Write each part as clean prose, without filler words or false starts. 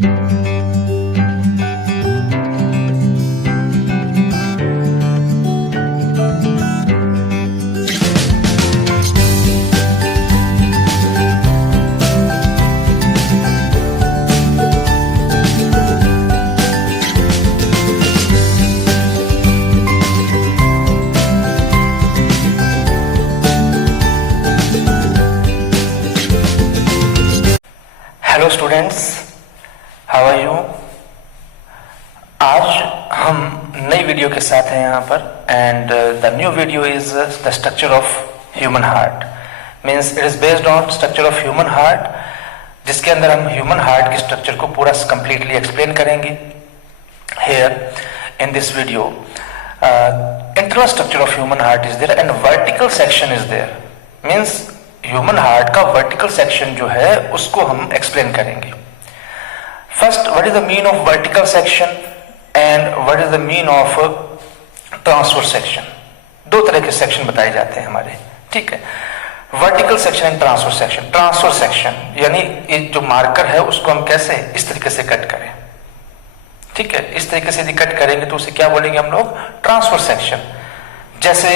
Hello students, how are you. आज हम नई वीडियो के साथ हैं यहाँ पर, and the new video is the structure of human heart. Means it is based on structure of human heart, जिसके अंदर हम ह्यूमन हार्ट के स्ट्रक्चर को पूरा कंप्लीटली एक्सप्लेन करेंगे। Here in this video internal structure of human heart is there and vertical section is there. Means human heart का vertical section जो है उसको हम एक्सप्लेन करेंगे। First, what is the mean of vertical section and what is the mean of transverse section. दो तरह के section बताए जाते हैं हमारे, ठीक है। Vertical section and transverse section. Transverse section यानी जो मार्कर है उसको हम कैसे इस तरीके से कट करें, ठीक है। इस तरीके से यदि कट करेंगे तो उसे क्या बोलेंगे हम लोग, ट्रांसवर्स सेक्शन। जैसे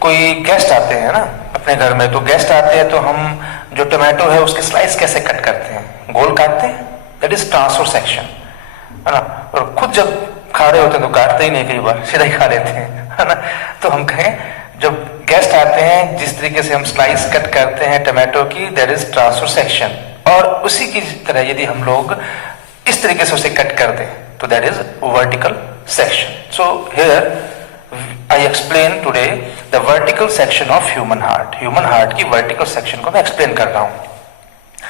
कोई गेस्ट आते हैं ना अपने घर में, तो गेस्ट आते हैं तो हम जो टोमेटो है उसके स्लाइस कैसे कट करते हैं, गोल काटते हैं, दैट इज ट्रांसवर्स सेक्शन, है ना। और खुद जब खा रहे होते हैं तो काटते ही नहीं, कई बार सीधा ही खा लेते हैं, है ना। तो हम कहें जब गेस्ट आते हैं जिस तरीके से हम स्लाइस कट करते हैं टोमेटो की, दैट इज ट्रांसवर्स सेक्शन। और उसी की तरह यदि हम लोग इस तरीके से उसे कट कर दें तो that is vertical section. So here I explain today the vertical section of human heart. Human heart की vertical section को मैं explain कर रहा हूं।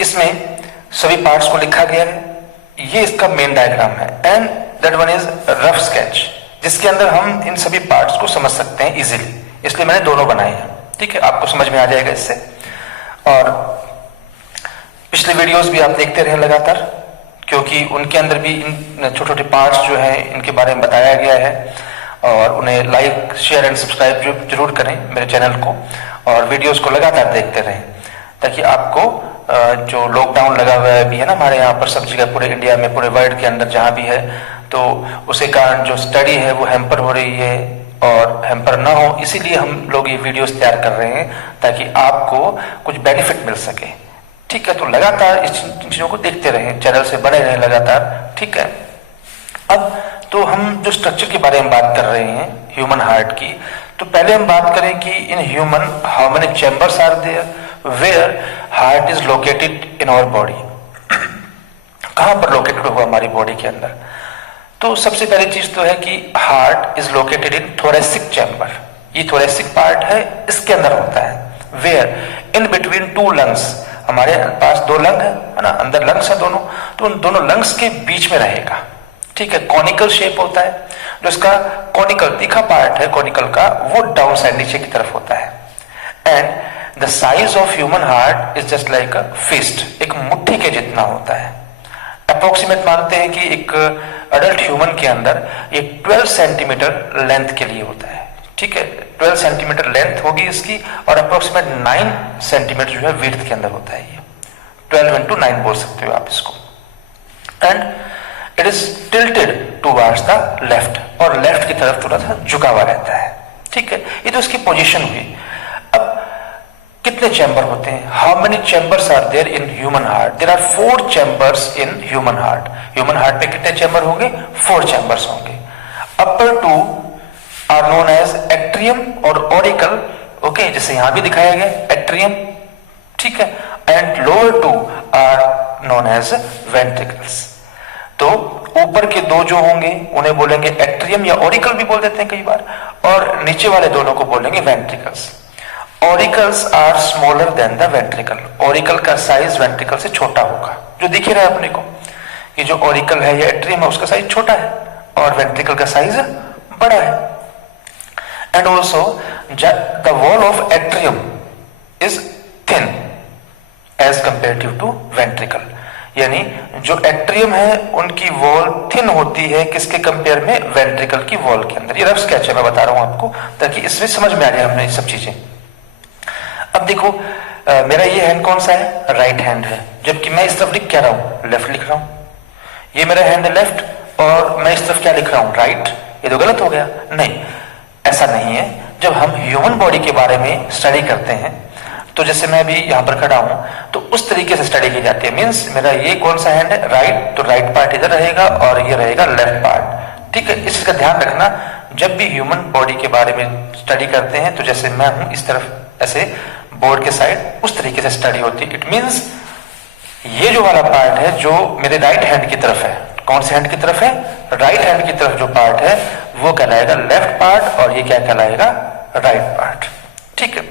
इसमें सभी parts को लिखा गया है, ये इसका main diagram है, and that one is rough sketch, जिसके अंदर हम इन सभी parts को समझ सकते हैं easily, इसलिए मैंने दोनों बनाए हैं, ठीक है। आपको समझ में आ जाएगा इससे। और पिछले वीडियोस भी आप देखते रहे लगातार, क्योंकि उनके अंदर भी इन छोटे छोटे पार्ट्स जो है इनके बारे में बताया गया है। और उन्हें लाइक, शेयर एंड सब्सक्राइब जरूर करें मेरे चैनल को, और वीडियोस को लगातार देखते रहें, ताकि आपको जो लॉकडाउन लगा हुआ है भी है ना हमारे यहाँ पर सब जगह, पूरे इंडिया में, पूरे वर्ल्ड के अंदर जहाँ भी है, तो उसे कारण जो स्टडी है वो हैम्पर हो रही है, और हैम्पर ना हो इसीलिए हम लोग ये वीडियोस तैयार कर रहे हैं, ताकि आपको कुछ बेनिफिट मिल सके, ठीक है। तो लगातार इस चीजों को देखते रहें, चैनल से बने रहें लगातार, ठीक है। अब तो हम जो स्ट्रक्चर के बारे में बात कर रहे हैं ह्यूमन हार्ट की, तो पहले हम बात करें कि in human how many chambers are there, where heart is located in our body. कहां पर लोकेटेड हुआ हमारी बॉडी के अंदर। तो सबसे पहली चीज तो है कि heart is located in thoracic chamber. ये थोरेसिक पार्ट है, इसके अंदर होता है। Where in between two lungs, हमारे पास दो लंग है ना, अंदर लंग्स है दोनों, तो उन दोनों लंग्स के बीच में रहेगा, ठीक है। कॉनिकल शेप होता है, जो इसका कॉनिकल तीखा पार्ट है कॉनिकल का, वो डाउन साइड नीचे की तरफ होता है। And the size of human heart is just like a fist, एक मुट्ठी के जितना होता है। अप्रोक्सीमेट मानते हैं कि एक अडल्ट ह्यूमन के अंदर ये 12 सेंटीमीटर लेंथ के लिए होता है, ठीक है। 12 सेंटीमीटर लेंथ होगी इसकी, और अप्रोक्सीमेट 9 सेंटीमीटर जो है विड्थ के अंदर होता है। ये 12 into 9 बोल सकते हो आप इसको। And it is tilted towards the left, और लेफ्ट की तरफ थोड़ा सा झुका हुआ रहता है, ठीक है। ये तो इसकी पोजीशन हुई। अब कितने चैम्बर होते हैं, how many chambers are there in human heart. There are 4 chambers in human heart. Human heart में कितने चैम्बर होंगे, 4 चैम्बर्स होंगे। Upper 2 are known as atrium और ऑरिकल, ओके, जैसे यहां भी दिखाया गया एट्रियम, ठीक है। And lower 2 are known as ventricles. तो ऊपर के 2 जो होंगे उन्हें बोलेंगे एट्रियम या ऑरिकल भी बोल देते हैं कई बार, और नीचे वाले दोनों को बोलेंगे ventricles. Auricles are smaller than the ventricle. Auricle का साइज वेंट्रिकल से छोटा होगा, जो दिख ही रहा है अपने को कि जो ऑरिकल है या एट्रियम है उसका साइज छोटा है, और वेंट्रिकल का साइज बड़ा है। And also the wall of atrium is thin as comparative to ventricle, यानी जो एट्रियम है उनकी वॉल थिन होती है किसके कंपेयर में, वेंट्रिकल की वॉल के अंदर। ये रफ स्केच है, मैं बता रहा हूं आपको ताकि इसमें समझ में आ जाए हमने ये सब चीजें। अब देखो मेरा ये हैंड कौन सा है, राइट हैंड है, जबकि मैं इस तरफ लिख क्या रहा हूं, लेफ्ट लिख रहा हूं। ये मेरा हैंड है लेफ्ट और मैं इस तरफ क्या लिख रहा हूं, राइट। ये तो गलत हो गया। नहीं, ऐसा नहीं है। जब हम ह्यूमन बॉडी के बारे में स्टडी करते हैं तो जैसे मैं भी यहाँ पर खड़ा हूं तो उस तरीके से स्टडी की जाती है। मीन्स मेरा ये कौन सा हैंड है, राइट, तो राइट पार्ट इधर रहेगा और ये रहेगा लेफ्ट पार्ट। ठीक है, इसका ध्यान रखना। जब भी ह्यूमन बॉडी के बारे में स्टडी करते हैं तो जैसे मैं हूं इस तरफ ऐसे बोर्ड के साइड, उस तरीके से स्टडी होती है। इट मीन्स ये जो वाला पार्ट है जो मेरे राइट हैंड की तरफ है, कौन से हैंड की तरफ है, राइट हैंड की तरफ जो पार्ट है वो कहलाएगा लेफ्ट पार्ट और ये क्या कहलाएगा, राइट पार्ट। ठीक है।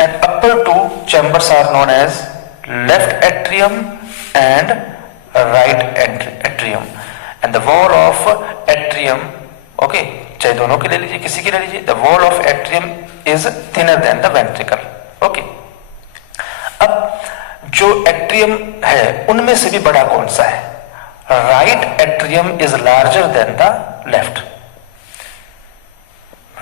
And upper two chambers are known as left atrium and right atrium and the wall of atrium, okay, चाहे दोनों के ले लीजिए, किसी की ले लीजिए, the wall of atrium is thinner than the ventricle. Okay, अब जो एट्रियम है उनमें से भी बड़ा कौन सा है, right atrium is larger than the left.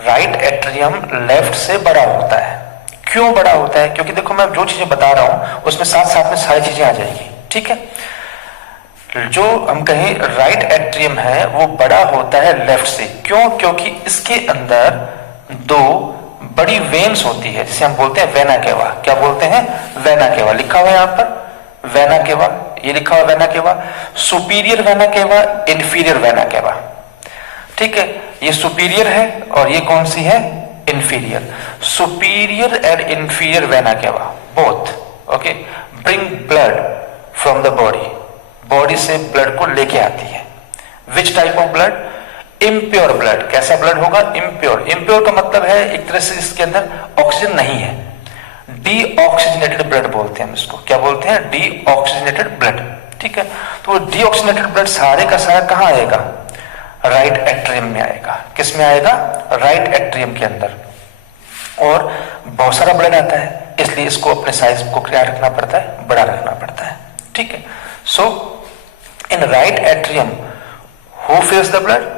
Right atrium left से बड़ा होता है। क्यों बड़ा होता है, क्योंकि देखो मैं जो चीजें बता रहा हूं उसमें साथ साथ में सारी चीजें आ जाएगी। ठीक है, जो हम कहें राइट एट्रियम है वो बड़ा होता है लेफ्ट से। क्यों, क्योंकि इसके अंदर दो बड़ी वेन्स होती है जिसे हम बोलते हैं वेना केवा। क्या बोलते हैं, वेना केवा। लिखा हुआ है यहां पर वेना केवा, ये लिखा हुआ वेना केवा, सुपीरियर वेना केवा, इंफीरियर वेना केवा। ठीक है, ये सुपीरियर है और ये कौन सी है, inferior. Superior and inferior vena cava both, okay, bring blood from the body, body से ब्लड को लेके आती है। Which type of blood, impure blood. कैसा ब्लड होगा, इम्प्योर। इम्प्योर का मतलब है एक तरह से इसके अंदर ऑक्सीजन नहीं है, डीऑक्सीजनेटेड ब्लड बोलते हैं हम इसको। क्या बोलते हैं, डीऑक्सीजनेटेड ब्लड। ठीक है, तो वो डीऑक्सीजनेटेड ब्लड सारे का सारा कहां आएगा, राइट एट्रियम में आएगा। किस में आएगा, राइट एट्रियम के अंदर। और बहुत सारा ब्लड आता है इसलिए इसको अपने साइज को क्या रखना पड़ता है, बड़ा रखना पड़ता है। ठीक है, so in right atrium who fills the blood,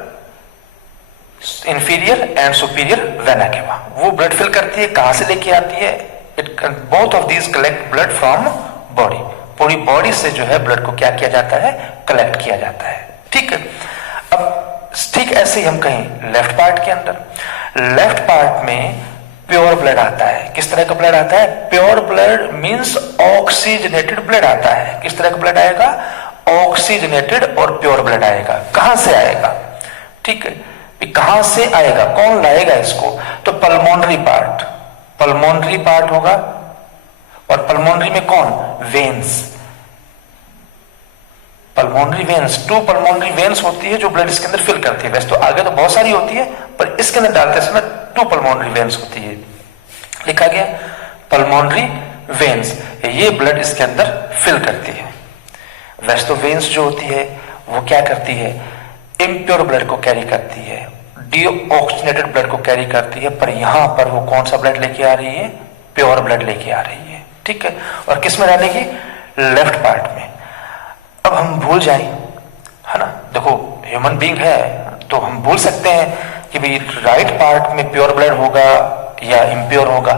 inferior and superior vena cava. वो ब्लड फिल करती है, कहां से लेके आती है, both of these collect blood from body. पूरी बॉडी से जो है ब्लड को क्या किया जाता है, कलेक्ट किया जाता है। ठीक है, अब ठीक ऐसे ही हम कहें लेफ्ट पार्ट के अंदर, लेफ्ट पार्ट में प्योर ब्लड आता है। किस तरह का ब्लड आता है, pure blood means oxygenated blood आता है। किस तरह का ब्लड आएगा, ऑक्सीजनेटेड और प्योर ब्लड आएगा। कहां से आएगा, ठीक है, कहां से आएगा, कौन लाएगा इसको, तो पल्मोनरी पार्ट, पल्मोनरी पार्ट होगा। और पल्मोनरी में कौन, veins, pulmonary veins, two pulmonary veins होती है जो ब्लड इसके अंदर फिल करती है। वैसे तो आगे तो बहुत सारी होती है पर इसके अंदर डालते समय टू पल्मोनरी वेन्स होती है। लिखा गया पल्मोनरी वेन्स, ये ब्लड इसके अंदर फिल करती है। वैसे तो वेन्स जो होती है वो क्या करती है, इम्प्योर ब्लड को कैरी करती है, डीऑक्सीजनेटेड ब्लड को कैरी करती है, पर यहां पर वो कौन सा ब्लड लेके आ रही है, प्योर ब्लड लेके आ रही है। ठीक है, और किस में डालेगी, लेफ्ट पार्ट में। अब हम भूल जाए, है ना, देखो ह्यूमन बीइंग है तो हम भूल सकते हैं कि भाई राइट पार्ट में प्योर ब्लड होगा या इम्प्योर होगा,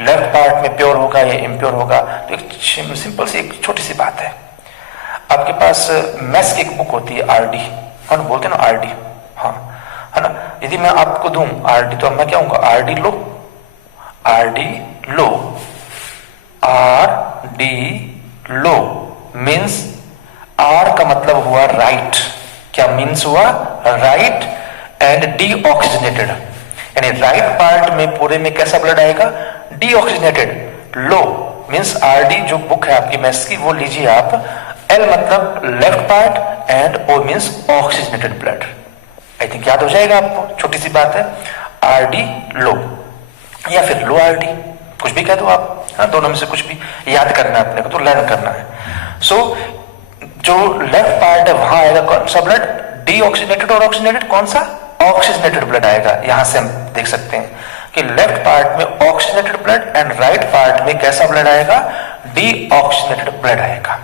लेफ्ट पार्ट में प्योर होगा या इम्प्योर होगा। तो एक सिंपल सी एक छोटी सी बात है, आपके पास मैथ्स की एक बुक होती है आरडी, हम बोलते हैं ना आरडी, हाँ, है ना। यदि मैं आपको दूं आरडी तो मैं क्या हूंगा, आरडी लो, आरडी लो, आर डी लो मीन्स आर का मतलब हुआ राइट। क्या मीन्स हुआ, राइट एंड डीऑक्सीजनेटेड, यानी राइट पार्ट में पूरे में कैसा ब्लड आएगा, डीऑक्सीजनेटेड। लो मीन्स आरडी जो बुक है आपकी मैथ्स की वो लीजिए आप, एल मतलब left part and O means oxygenated blood. I think याद हो जाएगा आपको, छोटी सी बात है, आरडी लो या फिर लो आरडी, कुछ भी कह दो आप, हाँ, दोनों में से कुछ भी याद करना है अपने को, तो लर्न करना है। सो जो लेफ्ट पार्ट है वहां आएगा कौन सा ब्लड, डीऑक्सीजनेटेड और ऑक्सीजनेटेड, कौन सा, ऑक्सीजनेटेड ब्लड आएगा। यहां से हम देख सकते हैं कि लेफ्ट पार्ट में oxygenated blood and right part में कैसा ब्लड आएगा, डीऑक्सीजनेटेड ब्लड आएगा।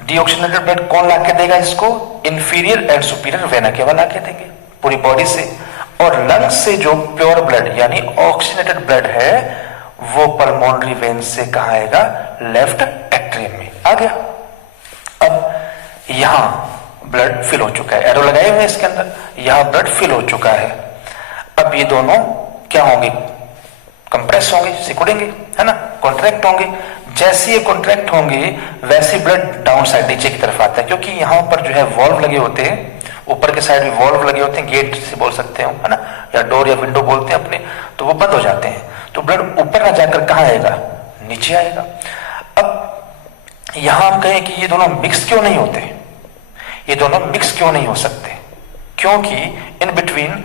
डीऑक्सीजनेटेड ब्लड कौन ला के देगा इसको, इंफीरियर एंड सुपीरियर वेना केवा ला के देंगे पूरी बॉडी से। और लंग्स से जो प्योर ब्लड यानी ऑक्सीजनेटेड ब्लड है वो पल्मोनरी वेन से कहां आएगा, लेफ्ट एट्रियम में आ गया। अब यहां ब्लड फिल हो चुका है, एरो लगाए हुए हैं इसके अंदर, यहां ब्लड फिल हो चुका है। अब ये दोनों क्या होंगे, कंप्रेस होंगे, सिकुड़ेंगे, है ना, कॉन्ट्रैक्ट होंगे। जैसे ये कॉन्ट्रैक्ट होंगे वैसे ब्लड डाउन साइड नीचे की तरफ आता है, क्योंकि यहां पर जो है वॉल्व लगे होते हैं, ऊपर के साइड में वॉल्व लगे होते हैं, गेट से बोल सकते हो, है ना, या डोर या विंडो बोलते हैं अपने, तो वो बंद हो जाते हैं, तो ब्लड ऊपर ना जाकर कहां आएगा, नीचे आएगा। अब यहां हम कहें कि ये दोनों मिक्स क्यों नहीं होते, ये दोनों मिक्स क्यों नहीं हो सकते, क्योंकि in between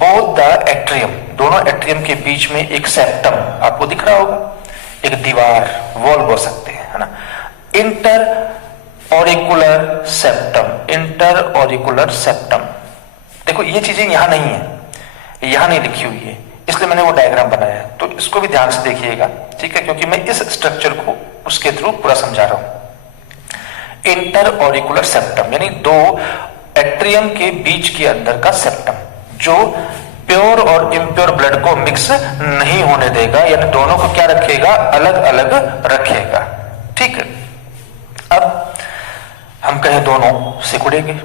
both the atrium, दोनों एट्रियम के बीच में एक सेप्टम आपको दिख रहा होगा, एक दीवार, वॉल बोल सकते हैं, है ना, inter auricular septum, inter auricular septum. देखो ये चीजें यहां नहीं है, यहां नहीं लिखी हुई है, इसलिए मैंने वो डायग्राम बनाया है, तो इसको भी ध्यान से देखिएगा, ठीक है, क्योंकि मैं इस स्ट्रक्चर को उसके थ्रू पूरा समझा रहा हूं। इंटर ऑरिकुलर सेप्टम यानी दो एट्रियम के बीच के अंदर का सेप्टम, जो प्योर और इम्प्योर ब्लड को मिक्स नहीं होने देगा, यानी दोनों को क्या रखेगा, अलग अलग रखेगा, ठीक है। अब हम कहें दोनों सिकुड़ेंगे,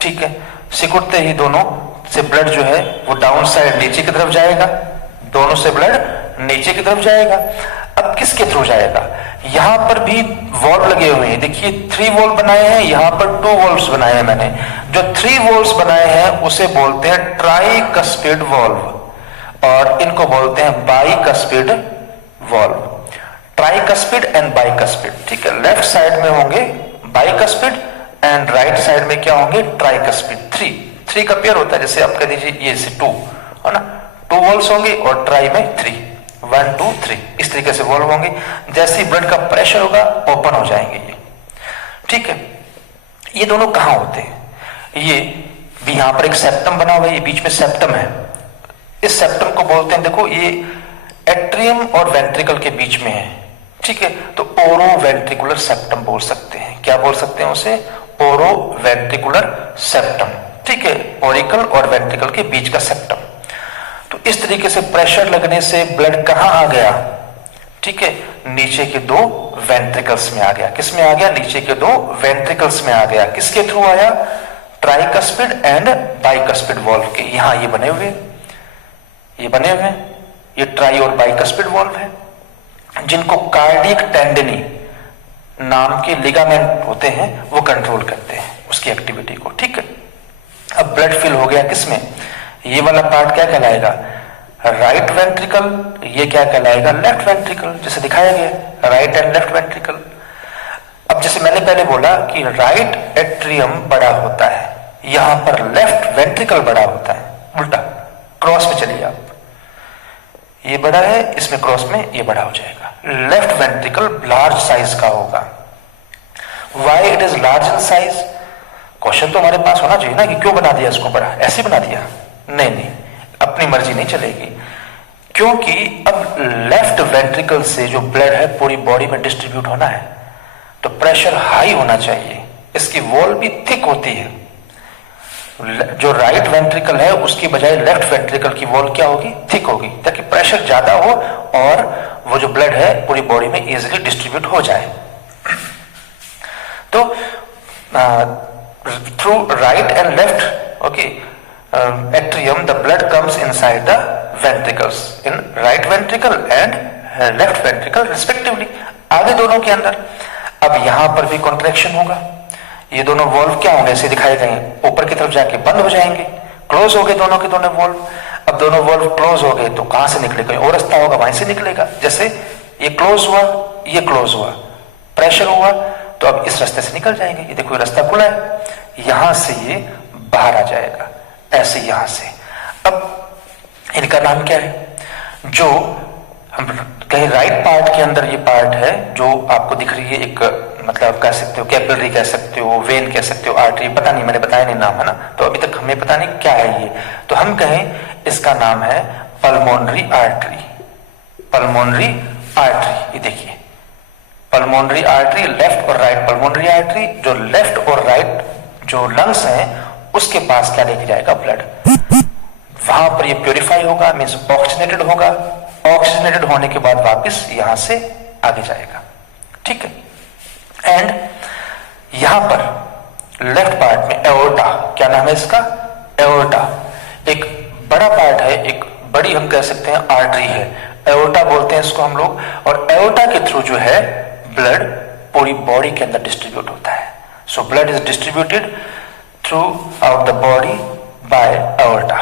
ठीक है, सिकुड़ते ही दोनों से ब्लड जो है वो डाउन साइड नीचे की तरफ जाएगा, दोनों से ब्लड नीचे की तरफ जाएगा। अब किसके थ्रू जाएगा, यहां पर भी वॉल्व लगे हुए हैं, देखिए 3 वॉल्व बनाए हैं, यहां पर 2 वॉल्व्स बनाए हैं मैंने, जो 3 वॉल्व्स बनाए हैं उसे बोलते हैं ट्राइकस्पिड वॉल्व और इनको बोलते हैं bicuspid valve, tricuspid and bicuspid, ठीक है, लेफ्ट साइड में होंगे बाइकस्पिड एंड राइट साइड में क्या होंगे, ट्राइकस्पिड। 3 का पेयर होता है, जैसे आप कह दीजिए ये से 2, है ना, 2 वॉल्व्स होंगे और ट्राई में 3, 1 2 3 इस तरीके से वॉल्व होंगे। जैसे ही ब्लड का प्रेशर होगा ओपन हो जाएंगे ये, ठीक है। ये दोनों कहां होते हैं, ये भी यहां पर एक सेप्टम बना हुआ है, ये बीच में सेप्टम है, इस सेप्टम को बोलते हैं, देखो ये एट्रियम और वेंट्रिकल के बीच में है, ठीक है, तो ओरो वेंट्रिकुलर सेप्टम बोल सकते हैं, क्या बोल सकते हैं उसे, ओरो वेंट्रिकुलर सेप्टम, ठीक है, ओरिकल और वेंट्रिकल के बीच का सेप्टम। तो इस तरीके से प्रेशर लगने से ब्लड कहां आ गया, ठीक है, नीचे के 2 वेंट्रिकल्स में आ गया, किस में आ गया, नीचे के 2 वेंट्रिकल्स में आ गया, किसके थ्रू आया, ट्राइकस्पिड एंड बाइकस्पिड वॉल्व के, यहां ये बने हुए, ये बने हुए, ये ट्राई और बाइकस्पिड वॉल्व है, जिनको कार्डियक टेंडनी नाम के लिगामेंट होते हैं वो कंट्रोल करते हैं उसकी एक्टिविटी को, ठीक है। अब ब्लड फिल हो गया किसमें, ये वाला पार्ट क्या कहलाएगा, राइट वेंट्रिकल, ये क्या कहलाएगा, लेफ्ट वेंट्रिकल, जैसे दिखाया गया राइट एंड लेफ्ट वेंट्रिकल। अब जैसे मैंने पहले बोला कि राइट एट्रियम बड़ा होता है, यहां पर लेफ्ट वेंट्रिकल बड़ा होता है, उल्टा क्रॉस में चलिए आप, ये बड़ा है, इसमें क्रॉस में ये बड़ा हो जाएगा, लेफ्ट वेंट्रिकल लार्ज साइज का होगा। Why it is large in size, question तो हमारे पास होना चाहिए ना कि क्यों बना दिया इसको बड़ा, ऐसे बना दिया, नहीं, अपनी मर्जी नहीं चलेगी, क्योंकि अब लेफ्ट वेंट्रिकल से जो ब्लड है पूरी बॉडी में डिस्ट्रीब्यूट होना है, तो प्रेशर हाई होना चाहिए, इसकी वॉल भी थिक होती है, जो राइट वेंट्रिकल है उसकी बजाय लेफ्ट वेंट्रिकल की वॉल क्या होगी, थिक होगी, ताकि प्रेशर ज्यादा हो और वो जो ब्लड है पूरी बॉडी में इजीली डिस्ट्रीब्यूट हो जाए। तो through right and left, okay, atrium the blood comes inside the ventricles in right ventricle and left ventricle respectively, आगे दोनों के अंदर। अब यहां पर भी कॉन्ट्रैक्शन होगा, ये दोनों वॉल्व क्या होंगे, ऐसे दिखाए गए हैं, ऊपर की तरफ जाके बंद हो जाएंगे, क्लोज हो गए दोनों के दोनों वॉल्व। अब दोनों वॉल्व क्लोज हो गए तो कहां से निकलेगा, और रास्ता होगा वहीं से निकलेगा, जैसे ये क्लोज हुआ, ये क्लोज हुआ, प्रेशर हुआ, तो अब इस रास्ते से निकल जाएंगे, ये देखो रास्ता खुला है, यहां से ये बाहर आ जाएगा, ऐसे यहां से। अब इनका नाम क्या है, जो हम कहीं राइट पार्ट के अंदर ये पार्ट है जो आपको दिख रही है, एक मतलब कह सकते हो कैपिलरी कह सकते हो, वेन कह सकते हो, आर्टरी, पता नहीं, मैंने बताया नहीं नाम, है ना, तो अभी तक हमें पता नहीं क्या है ये, तो हम कहें इसका नाम है पल्मोनरी आर्टरी, पल्मोनरी आर्टरी। ये देखिए पल्मोनरी आर्टरी, लेफ्ट और राइट पल्मोनरी आर्टरी, जो लेफ्ट और राइट जो लंग्स हैं उसके पास क्या लेके जाएगा, ब्लड, वहां पर ये प्योरीफाई होगा, मीन्स ऑक्सीजनेटेड होगा, ऑक्सीजनेटेड होने के बाद वापस यहां से आगे जाएगा, ठीक है। एंड यहां पर लेफ्ट पार्ट में एओर्टा, क्या नाम है इसका, एओर्टा, एक बड़ा पार्ट है, एक बड़ी हम कह सकते हैं आर्टरी है, एओर्टा बोलते हैं इसको हम लोग। और एओर्टा के थ्रू जो है ब्लड पूरी बॉडी के अंदर डिस्ट्रीब्यूट होता है। So blood is distributed through out the body by aorta.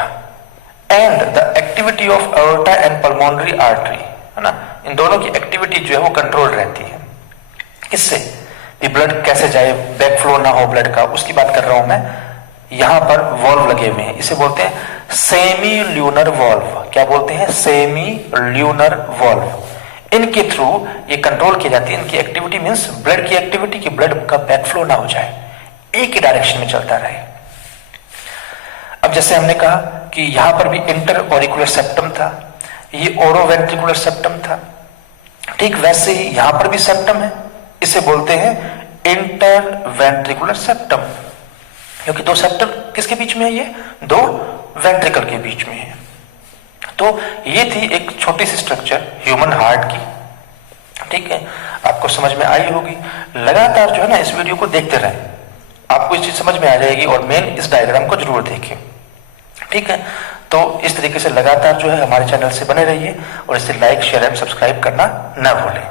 And the activity of aorta and pulmonary artery, है ना, इन दोनों की एक्टिविटी जो है वो कंट्रोल रहती है। इससे ये ब्लड कैसे जाए, बैक फ्लो ना हो ब्लड का, उसकी बात कर रहा हूं मैं। यहां पर वॉल्व लगे हुए हैं, इसे बोलते हैं सेमी ल्यूनर वॉल्व। क्या बोलते हैं, सेमी ल्यूनर वॉल्व। इनके थ्रू ये कंट्रोल की जाती है, इनकी एक्टिविटी मींस ब्लड की एक्टिविटी, कि ब्लड का बैक फ्लो ना हो जाए, एक ही डायरेक्शन में चलता रहे। अब जैसे हमने कहा कि यहां पर भी इंटर ऑरिकुलर सेप्टम था, ये ओरोवेंट्रिकुलर सेप्टम था, ठीक वैसे ही यहां पर भी सेप्टम है, इसे बोलते हैं इंटर वेंट्रिकुलर सेप्टम, क्योंकि दो सेप्टम किसके बीच में है, ये दो वेंट्रिकल के बीच में है। तो ये थी एक छोटी सी स्ट्रक्चर ह्यूमन हार्ट की, ठीक है, आपको समझ में आई होगी। लगातार जो है ना इस वीडियो को देखते रहें, आपको इस चीज समझ में आ जाएगी, और मेन इस डायग्राम को जरूर देखें, ठीक है। तो इस तरीके से लगातार जो है हमारे चैनल से बने रहिए, और इसे लाइक शेयर एंड सब्सक्राइब करना न भूलें।